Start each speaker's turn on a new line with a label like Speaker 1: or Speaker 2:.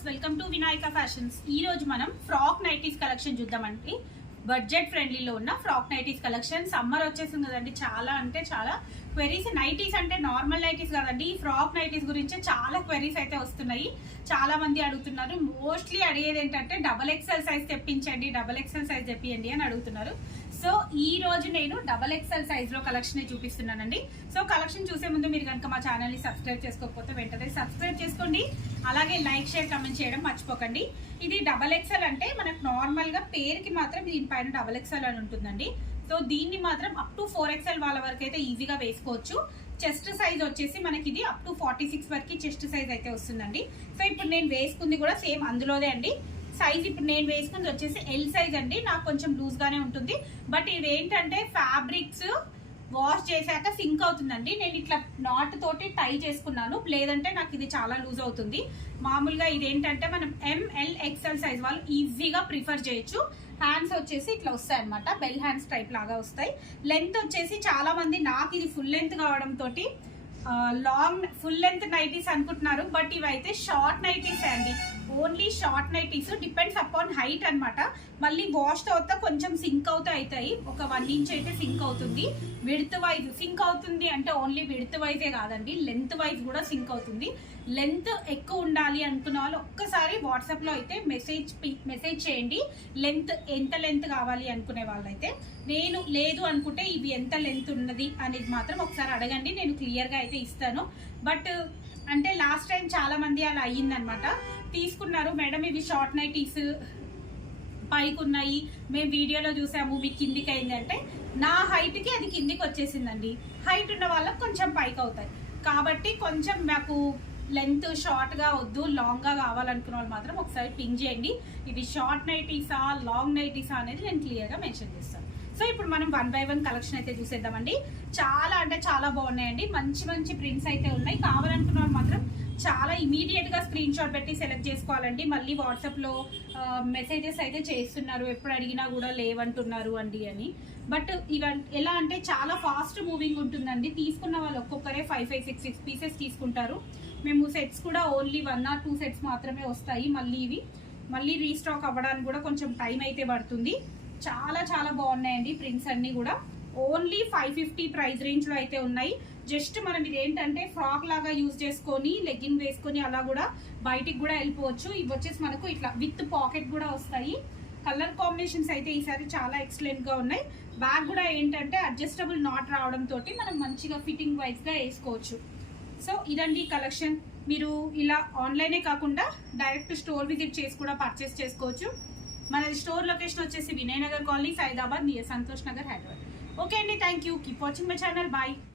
Speaker 1: Viewers welcome to Vinayaka fashions ఈ రోజు మనం ఫ్రాక్ నైటీస్ కలెక్షన్ చూద్దామండి. బడ్జెట్ ఫ్రెండ్లీలో ఉన్న ఫ్రాక్ నైటీస్ కలెక్షన్ సమ్మర్ వచ్చేసింది కదండి. చాలా అంటే చాలా క్వెరీస్ నైటీస్ అంటే నార్మల్ నైటీస్ కదండి. ఈ ఫ్రాక్ నైటీస్ గురించి చాలా క్వెరీస్ అయితే వస్తున్నాయి. చాలా మంది అడుగుతున్నారు. మోస్ట్లీ అడిగేది ఏంటంటే డబల్ ఎక్సెల్ సైజ్ తెప్పించండి డబల్ ఎక్సెల్ సైజ్ తెప్పియండి అని అడుగుతున్నారు. సో ఈ రోజు నేను డబల్ ఎక్సెల్ సైజ్లో కలెక్షన్ చూపిస్తున్నానండి. సో కలెక్షన్ చూసే ముందు మీరు కనుక మా ఛానల్ని సబ్స్క్రైబ్ చేసుకోకపోతే వెంటనే సబ్స్క్రైబ్ చేసుకోండి. అలాగే లైక్ షేర్ కమెంట్ చేయడం మర్చిపోకండి. ఇది డబల్ ఎక్సెల్ అంటే మనకు నార్మల్గా పేరుకి మాత్రం దీనిపైన డబల్ ఎక్సెల్ అని ఉంటుందండి. సో దీన్ని మాత్రం అప్ టు ఫోర్ ఎక్స్ఎల్ వాళ్ళ వరకు అయితే ఈజీగా వేసుకోవచ్చు. చెస్ట్ సైజ్ వచ్చేసి మనకి ఇది అప్ టు ఫార్టీ సిక్స్ వరకు చెస్ట్ సైజ్ అయితే వస్తుందండి. సో ఇప్పుడు నేను వేసుకుంది కూడా సేమ్ అందులోదే అండి. సైజ్ ఇప్పుడు నేను వేసుకుంది వచ్చేసి ఎల్ సైజ్ అండి. నాకు కొంచెం లూజ్గానే ఉంటుంది. బట్ ఇవేంటంటే ఫ్యాబ్రిక్స్ వాష్ చేశాక సింక్ అవుతుందండి. నేను ఇట్లా నాట్ తోటి టై చేసుకున్నాను. లేదంటే నాకు ఇది చాలా లూజ్ అవుతుంది. మామూలుగా ఇది ఏంటంటే మనం ఎంఎల్ ఎక్సెల్ సైజ్ వాళ్ళు ఈజీగా ప్రిఫర్ చేయొచ్చు. హ్యాండ్స్ వచ్చేసి ఇట్లా వస్తాయి అనమాట బెల్ హ్యాండ్స్ టైప్ లాగా వస్తాయి. లెంత్ వచ్చేసి చాలా మంది నాకు ఇది ఫుల్ లెంత్ కావడంతో లాంగ్ ఫుల్ లెంత్ నైటీస్ అనుకుంటున్నారు. బట్ ఇవైతే షార్ట్ నైటీస్ అండి. Only short nighties. Depends upon height అనమాట మళ్ళీ వాష్ తర్వాత కొంచెం సింక్ అవుతూ అవుతాయి. ఒక వన్ ఇంచ్ అయితే సింక్ అవుతుంది. విడ్త్ వైజ్ సింక్ అవుతుంది అంటే ఓన్లీ విడత్ వైజే కాదండి. లెంత్ వైజ్ కూడా సింక్ అవుతుంది. లెంత్ ఎక్కువ ఉండాలి అనుకున్న వాళ్ళు ఒక్కసారి వాట్సాప్లో అయితే మెసేజ్ మెసేజ్ చేయండి. లెంత్ ఎంత లెంత్ కావాలి అనుకునే వాళ్ళైతే. నేను లేదు అనుకుంటే ఇవి ఎంత లెంత్ ఉన్నది అనేది మాత్రం ఒకసారి అడగండి. నేను క్లియర్గా అయితే ఇస్తాను. బట్ అంటే లాస్ట్ టైం చాలామంది అలా అయ్యిందనమాట తీసుకున్నారు. మేడం ఇవి షార్ట్ నైటీస్ పైకి ఉన్నాయి మేము వీడియోలో చూసాము మీ కిందికి అయిందంటే. నా హైట్కి అది కిందికి వచ్చేసిందండి. హైట్ ఉన్న వాళ్ళకి కొంచెం పైకి అవుతాయి కాబట్టి కొంచెం మాకు లెంత్ షార్ట్గా వద్దు లాంగ్గా కావాలనుకున్న వాళ్ళు మాత్రం ఒకసారి పింక్ చేయండి. ఇవి షార్ట్ నైటీసా లాంగ్ నైటీసా అనేది నేను క్లియర్గా మెన్షన్ చేస్తాను. సో ఇప్పుడు మనం వన్ బై వన్ కలెక్షన్ అయితే చూసేద్దామండి. చాలా అంటే చాలా బాగున్నాయండి. మంచి మంచి ప్రింట్స్ అయితే ఉన్నాయి. కావాలనుకున్న మాత్రం చాలా ఇమీడియట్గా స్క్రీన్ షాట్ పెట్టి సెలెక్ట్ చేసుకోవాలండి. మళ్ళీ వాట్సాప్లో మెసేజెస్ అయితే చేస్తున్నారు. ఎప్పుడు అడిగినా కూడా లేవంటున్నారు అండి అని. బట్ ఇవ ఎలా అంటే చాలా ఫాస్ట్ మూవింగ్ ఉంటుందండి. తీసుకున్న వాళ్ళు ఒక్కొక్కరే five five six six pieces తీసుకుంటారు. మేము సెట్స్ కూడా only one or two sets మాత్రమే వస్తాయి. మళ్ళీ ఇవి మళ్ళీ రీస్టాక్ అవ్వడానికి కూడా కొంచెం టైం అయితే పడుతుంది. చాలా చాలా బాగున్నాయండి ప్రింట్స్ అన్నీ కూడా. ఓన్లీ ఫైవ్ ఫిఫ్టీ ప్రైస్ రేంజ్లో అయితే ఉన్నాయి. జస్ట్ మనం ఇది ఏంటంటే ఫ్రాక్ లాగా యూజ్ చేసుకొని లెగ్గింగ్ వేసుకొని అలా కూడా బయటికి కూడా వెళ్ళిపోవచ్చు. ఇవి వచ్చేసి మనకు ఇట్లా విత్ పాకెట్ కూడా వస్తాయి. కలర్ కాంబినేషన్స్ అయితే ఈసారి చాలా ఎక్సలెంట్గా ఉన్నాయి. బ్యాగ్ కూడా ఏంటంటే అడ్జస్టబుల్ నాట్ రావడంతో మనం మంచిగా ఫిట్టింగ్ వైజ్గా వేసుకోవచ్చు. సో ఇదండి కలెక్షన్ మీరు ఇలా ఆన్లైనే కాకుండా డైరెక్ట్ స్టోర్ విజిట్ చేసి కూడా పర్చేస్ చేసుకోవచ్చు. మనది స్టోర్ లొకేషన్ వచ్చేసి Vinayanagar colony Saidabad near Santosh Nagar Hyderabad okay అండి thank you keep watching my channel bye